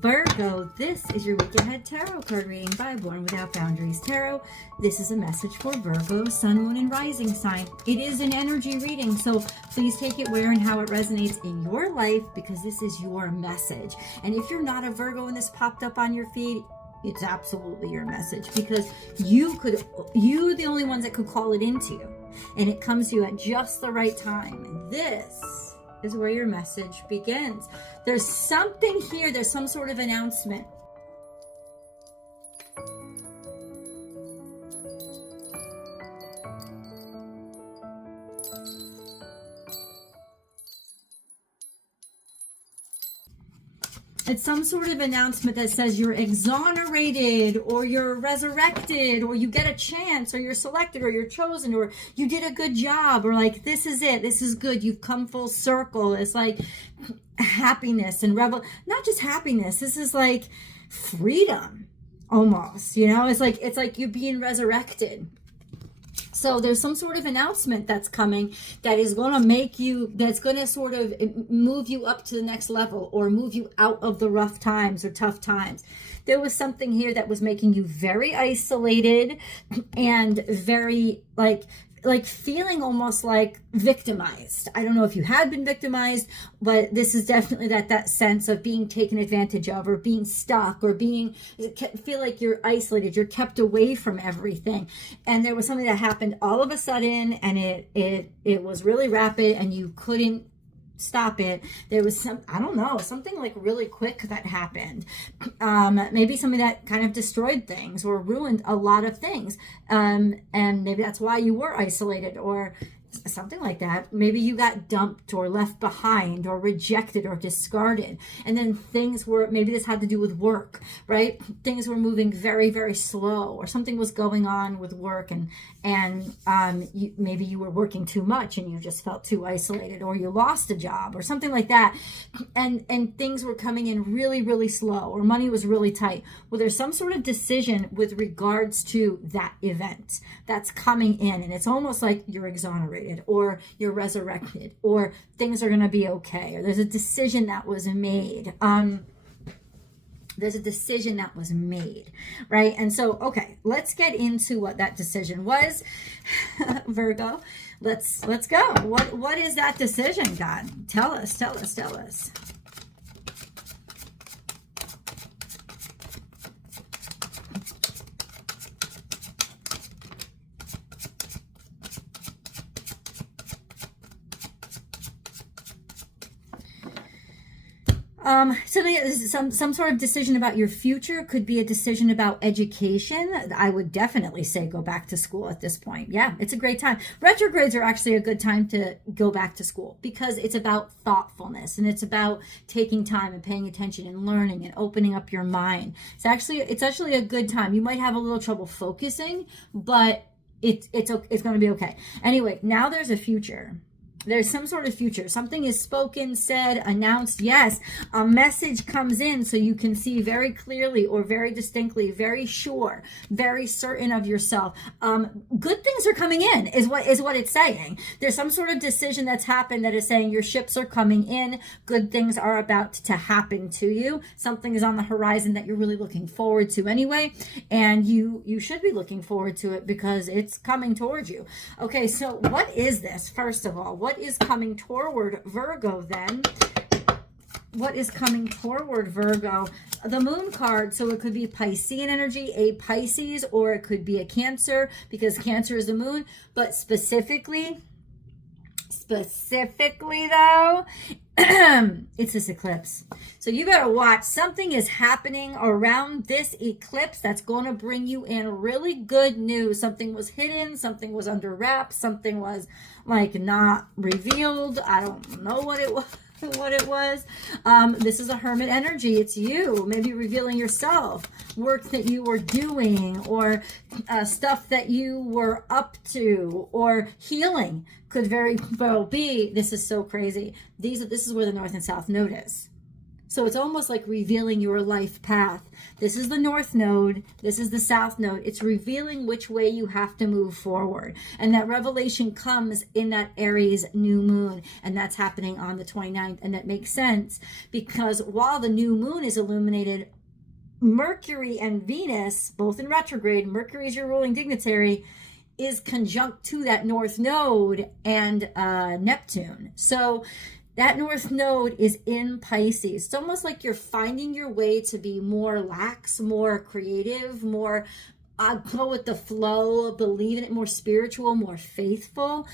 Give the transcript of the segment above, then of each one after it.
Virgo, this is your week ahead tarot card reading by Born Without Boundaries Tarot. This is a message for Virgo, sun, moon, and rising sign. It is an energy reading, so please take it where and how it resonates in your life, because this is your message. And if you're not a Virgo and this popped up on your feed, it's absolutely your message, because you're the only ones that could call it into you, and it comes to you at just the right time. And this is where your message begins. There's something here. There's some sort of announcement. It's some sort of announcement that says you're exonerated, or you're resurrected, or you get a chance, or you're selected, or you're chosen, or you did a good job, or like, this is it, this is good, you've come full circle. It's like happiness and not just happiness, this is like freedom almost, you know? It's like you being resurrected. So there's some sort of announcement that's coming that is going to make you, that's going to sort of move you up to the next level, or move you out of the rough times or tough times. There was something here that was making you very isolated and very like feeling almost like victimized. I don't know if you had been victimized, but this is definitely that sense of being taken advantage of, or being stuck, or feel like you're isolated, you're kept away from everything. And there was something that happened all of a sudden, and it was really rapid, and you couldn't stop it. There was something like really quick that happened. Maybe something that kind of destroyed things or ruined a lot of things. And maybe that's why you were isolated, or something like that. Maybe you got dumped or left behind or rejected or discarded. And then maybe this had to do with work, right? Things were moving very, very slow, or something was going on with work, and maybe you were working too much and you just felt too isolated, or you lost a job or something like that. And things were coming in really, really slow, or money was really tight. Well, there's some sort of decision with regards to that event that's coming in, and it's almost like you're exonerated, or you're resurrected, or things are going to be okay, or there's a decision that was made. There's a decision that was made, right? And so, okay, let's get into what that decision was. Virgo, let's go. What is that decision, God? Tell us. So there's some sort of decision about your future. Could be a decision about education. I would definitely say go back to school at this point. Yeah, it's a great time. Retrogrades are actually a good time to go back to school, because it's about thoughtfulness, and it's about taking time and paying attention and learning and opening up your mind. It's actually a good time. You might have a little trouble focusing, but it's going to be okay. Anyway, now there's a future. There's some sort of future. Something is spoken, said, announced. Yes, a message comes in so you can see very clearly, or very distinctly, very sure, very certain of yourself. Good things are coming in is what it's saying. There's some sort of decision that's happened that is saying your ships are coming in. Good things are about to happen to you. Something is on the horizon that you're really looking forward to anyway. And you should be looking forward to it, because it's coming towards you. Okay, so what is this? First of all, what is coming toward Virgo then? What is coming toward Virgo? The moon card. So it could be Piscean energy, a Pisces, or it could be a Cancer, because Cancer is the moon. But specifically though, it's this eclipse. So you better watch. Something is happening around this eclipse that's going to bring you in really good news. Something was hidden, something was under wraps, something was like not revealed. I don't know what it was. This is a Hermit energy. It's you maybe revealing yourself, work that you were doing, or stuff that you were up to, or healing could very well be. This is so crazy. This is where the North and South Node is. So it's almost like revealing your life path. This is the North Node. This is the South Node. It's revealing which way you have to move forward. And that revelation comes in that Aries new moon. And that's happening on the 29th. And that makes sense because while the new moon is illuminated, Mercury and Venus, both in retrograde, Mercury is your ruling dignitary, is conjunct to that North Node and Neptune. So that North Node is in Pisces. It's almost like you're finding your way to be more lax, more creative, more go with the flow, believe in it, more spiritual, more faithful.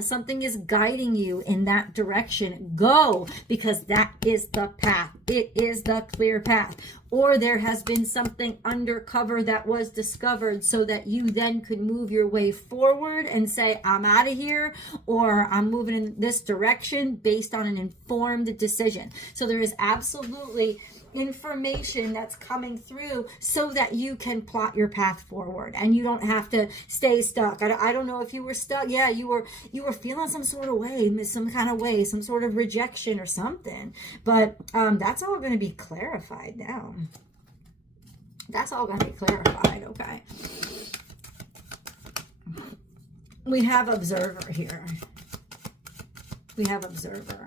Something is guiding you in that direction. Go, because that is the path. It is the clear path. Or there has been something undercover that was discovered so that you then could move your way forward and say, I'm out of here, or I'm moving in this direction based on an informed decision. So there is absolutely information that's coming through so that you can plot your path forward and you don't have to stay stuck. I don't know if you were stuck. Yeah, you were feeling some sort of way, some kind of way, some sort of rejection or something. But that's all going to be clarified now. That's all going to be clarified. Okay. We have observer here. We have observer.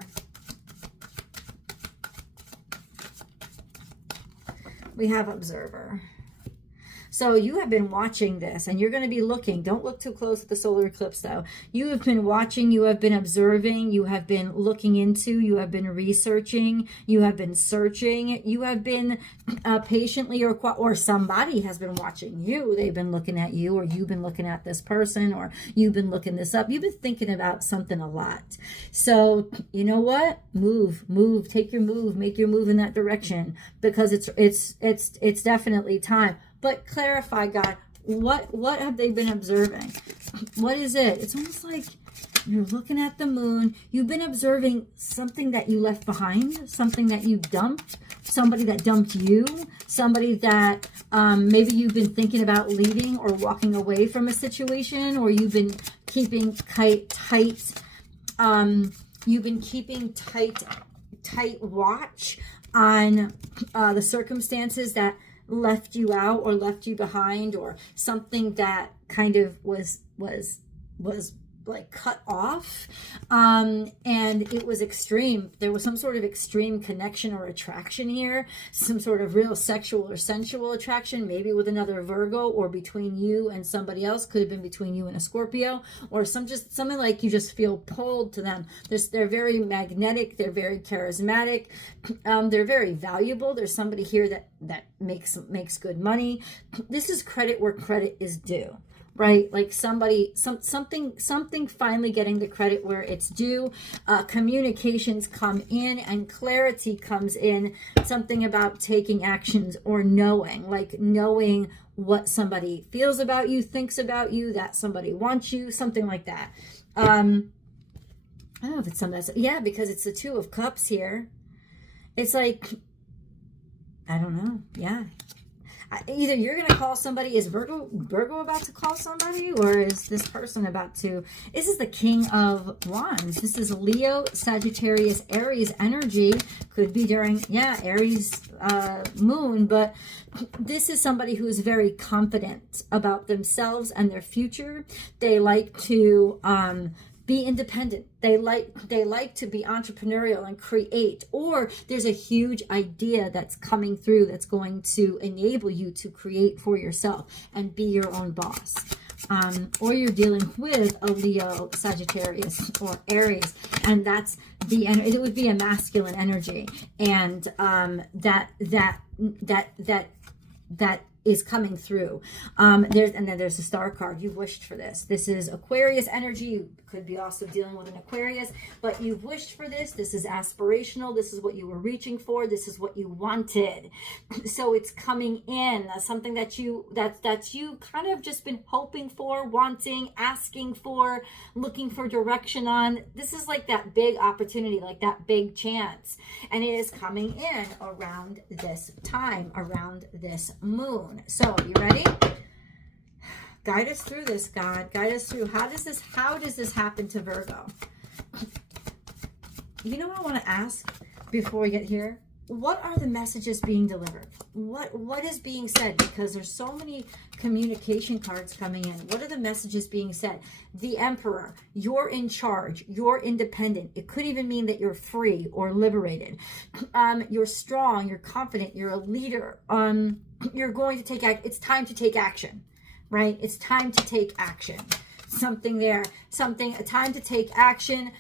We have observer. So you have been watching this and you're going to be looking. Don't look too close at the solar eclipse though. You have been watching, you have been observing, you have been looking into, you have been researching, you have been searching, you have been patiently or somebody has been watching you. They've been looking at you, or you've been looking at this person, or you've been looking this up. You've been thinking about something a lot. So you know what? Move, take your move, make your move in that direction, because it's definitely time. But clarify, God, what have they been observing? What is it? It's almost like you're looking at the moon. You've been observing something that you left behind, something that you dumped, somebody that dumped you, somebody that maybe you've been thinking about leaving or walking away from a situation, or you've been keeping you've been keeping tight watch on the circumstances that left you out or left you behind, or something that kind of was like cut off, and it was extreme. There was some sort of extreme connection or attraction here, some sort of real sexual or sensual attraction, maybe with another Virgo, or between you and somebody else. Could have been between you and a Scorpio, or something like you just feel pulled to them. They're very magnetic, they're very charismatic, they're very valuable. There's somebody here that makes good money. This is credit where credit is due. Right? Like something finally getting the credit where it's due. Communications come in and clarity comes in. Something about taking actions or knowing what somebody feels about you, thinks about you, that somebody wants you, something like that. I don't know if it's something that's, yeah, because it's the Two of Cups here. It's like, I don't know. Yeah. Either you're going to call somebody, is Virgo about to call somebody, or is this person about to, this is the King of Wands. This is Leo, Sagittarius, Aries energy. Could be during, Aries moon, but this is somebody who is very confident about themselves and their future. They like to be independent. They like to be entrepreneurial and create, or there's a huge idea that's coming through that's going to enable you to create for yourself and be your own boss. Or you're dealing with a Leo, Sagittarius, or Aries, and that's the energy. It would be a masculine energy, and that is coming through. There's a star card. You've wished for this. This is Aquarius energy. You could be also dealing with an Aquarius, but you've wished for this. This is aspirational. This is what you were reaching for. This is what you wanted. So it's coming in. Something that you kind of just been hoping for, wanting, asking for, looking for direction on. This is like that big opportunity, like that big chance. And it is coming in around this time, around this moon. So, you ready? Guide us through this, God. Guide us through. How does this happen to Virgo? You know what I want to ask before we get here? what are the messages being delivered? What is being said? Because there's so many communication cards coming in. What are the messages being said? The Emperor, you're in charge, you're independent. It could even mean that you're free or liberated. You're strong, you're confident, you're a leader. You're going to take action. It's time to take action, right? It's time to take action. Something there, a time to take action.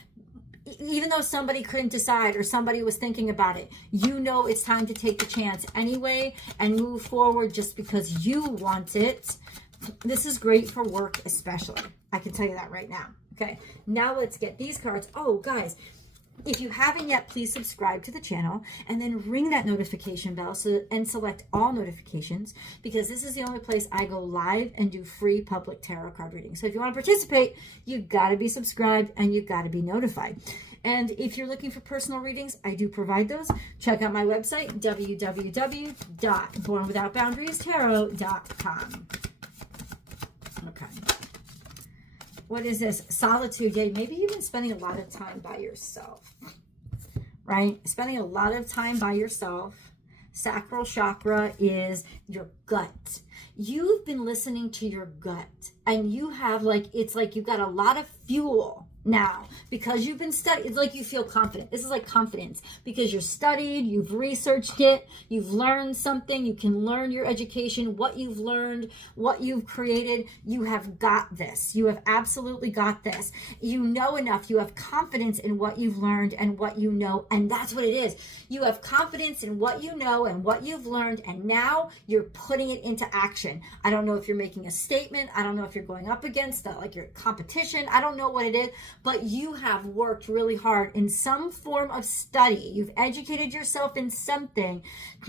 Even though somebody couldn't decide or somebody was thinking about it, you know it's time to take the chance anyway and move forward just because you want it. This is great for work especially. I can tell you that right now. Okay, now let's get these cards. Oh, guys, if you haven't yet, please subscribe to the channel and then ring that notification bell and select all notifications, because this is the only place I go live and do free public tarot card readings. So if you want to participate, you've got to be subscribed and you've got to be notified. And if you're looking for personal readings, I do provide those. Check out my website, www.bornwithoutboundariestarot.com. Okay. What is this? Solitude. Yeah, maybe you've been spending a lot of time by yourself, right? Spending a lot of time by yourself. Sacral chakra is your gut. You've been listening to your gut, and you have it's like you've got a lot of fuel now because you've been studying. It's like you feel confident. This is like confidence because you're studied, you've researched it, you've learned something, you can learn your education, what you've learned, what you've created. You have got this. You have absolutely got this. You know enough. You have confidence in what you've learned and what you know, and that's what it is. You have confidence in what you know and what you've learned, and now you're putting it into action. I don't know if you're making a statement. I don't know if you're going up against your competition. I don't know what it is. But you have worked really hard in some form of study. You've educated yourself in something,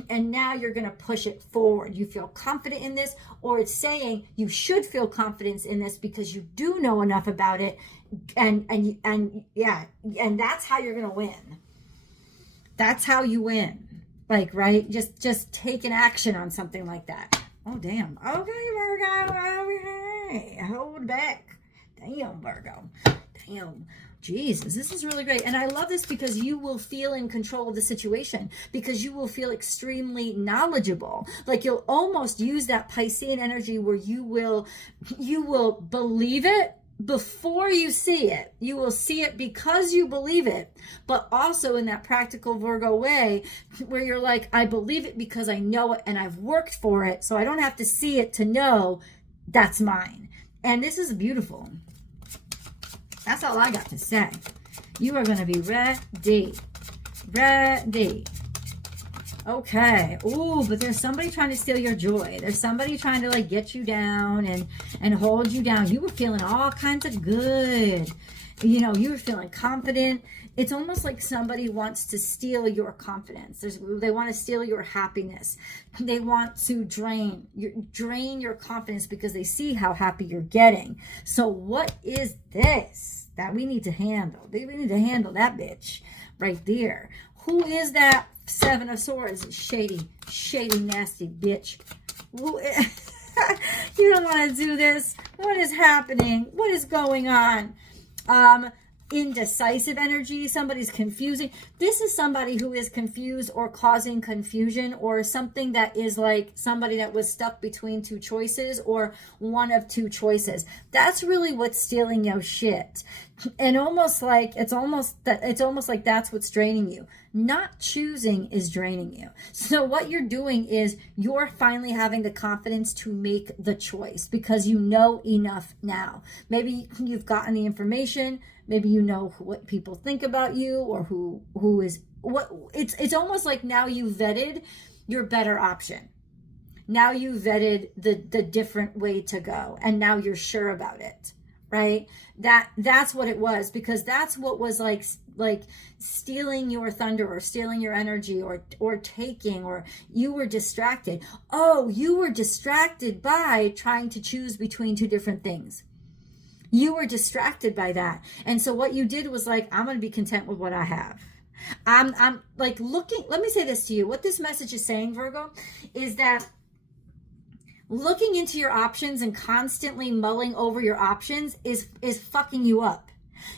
and now you're going to push it forward. You feel confident in this, or it's saying you should feel confidence in this because you do know enough about it, and that's how you're going to win. That's how you win. Right? Just take an action on something like that. Oh, damn. Okay, Virgo. Okay. Hold back. Damn, Virgo. Damn. Jesus, this is really great. And I love this because you will feel in control of the situation, because you will feel extremely knowledgeable. Like you'll almost use that Piscean energy where you will believe it before you see it. You will see it because you believe it, but also in that practical Virgo way where you're like, I believe it because I know it and I've worked for it, so I don't have to see it to know that's mine. And this is beautiful. That's all I got to say. You are going to be ready. Ready. Okay. Ooh, but there's somebody trying to steal your joy. There's somebody trying to get you down and hold you down. You were feeling all kinds of good. You were feeling confident. It's almost like somebody wants to steal your confidence. They want to steal your happiness. They want to drain your confidence because they see how happy you're getting. So what is this that we need to handle? We need to handle that bitch right there. Who is that Seven of Swords? Shady, nasty bitch. You don't want to do this. What is happening? What is going on? Indecisive energy. Somebody's confusing. This is somebody who is confused or causing confusion, or something that is like somebody that was stuck between two choices or one of two choices. That's really what's stealing your shit. And it's almost like that's what's draining you. Not choosing is draining you. So what you're doing is you're finally having the confidence to make the choice because you know enough now. Maybe you've gotten the information. Maybe you know what people think about you, or who is what. It's almost like now you vetted your better option. Now you vetted the different way to go, and now you're sure about it. Right? That's what it was, because that's what was like stealing your thunder or stealing your energy or taking, or you were distracted. Oh, you were distracted by trying to choose between two different things. You were distracted by that. And so what you did was I'm going to be content with what I have. I'm looking, let me say this to you. What this message is saying, Virgo, is that looking into your options and constantly mulling over your options is fucking you up.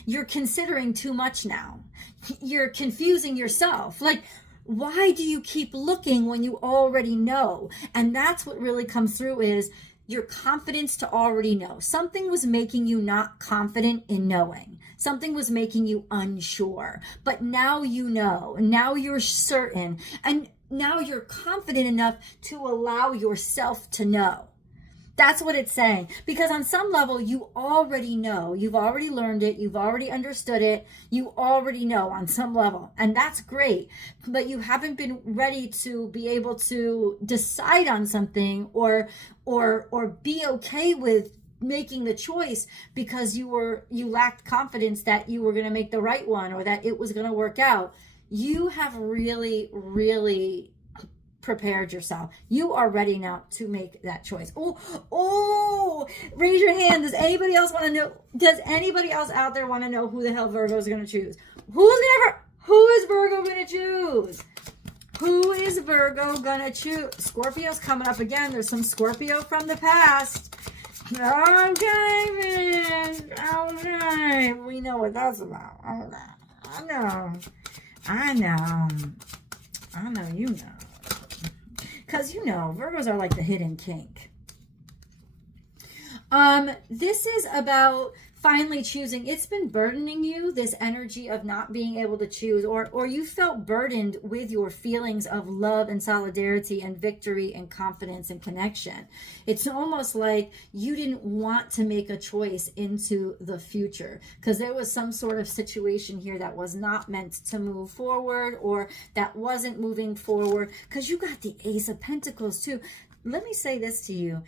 You're considering too much now. You're confusing yourself. Why do you keep looking when you already know? And that's what really comes through is your confidence to already know. Something was making you not confident in knowing. Something was making you unsure. But now you know. Now you're certain. And now you're confident enough to allow yourself to know. That's what it's saying. Because on some level, you already know. You've already learned it. You've already understood it. You already know on some level. And that's great. But you haven't been ready to be able to decide on something or be okay with making the choice because you lacked confidence that you were going to make the right one or that it was going to work out. You have really, really prepared yourself. You are ready now to make that choice. Oh, raise your hand. Does anybody else want to know? Does anybody else out there want to know who the hell Virgo is going to choose? Who is Virgo going to choose? Who is Virgo going to choose? Scorpio's coming up again. There's some Scorpio from the past. Okay, man. Okay. We know what that's about. Okay. I know you know. Because, Virgos are like the hidden kink. This is about finally choosing. It's been burdening you, this energy of not being able to choose, or you felt burdened with your feelings of love and solidarity and victory and confidence and connection. It's almost like you didn't want to make a choice into the future because there was some sort of situation here that was not meant to move forward or that wasn't moving forward because you got the Ace of Pentacles too. Let me say this to you.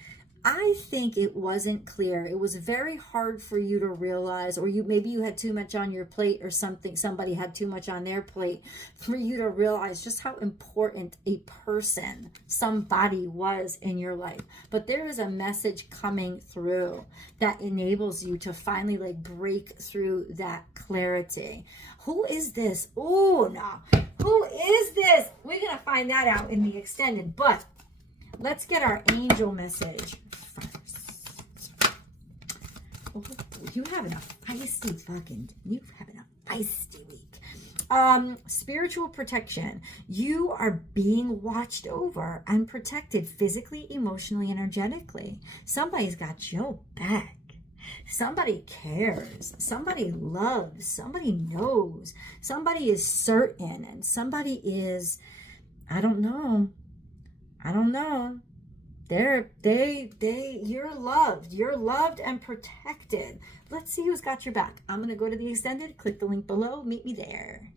I think it wasn't clear. It was very hard for you to realize, or maybe you had too much on your plate or something. Somebody had too much on their plate for you to realize just how important a person, somebody was in your life. But there is a message coming through that enables you to finally break through that clarity. Who is this? Oh, no. Who is this? We're going to find that out in the extended, but let's get our angel message first. Oh, you're having a feisty week. Spiritual protection. You are being watched over and protected physically, emotionally, energetically. Somebody's got your back. Somebody cares. Somebody loves. Somebody knows. Somebody is certain. And somebody is, I don't know. You're loved. You're loved and protected. Let's see who's got your back. I'm going to go to the extended. Click the link below. Meet me there.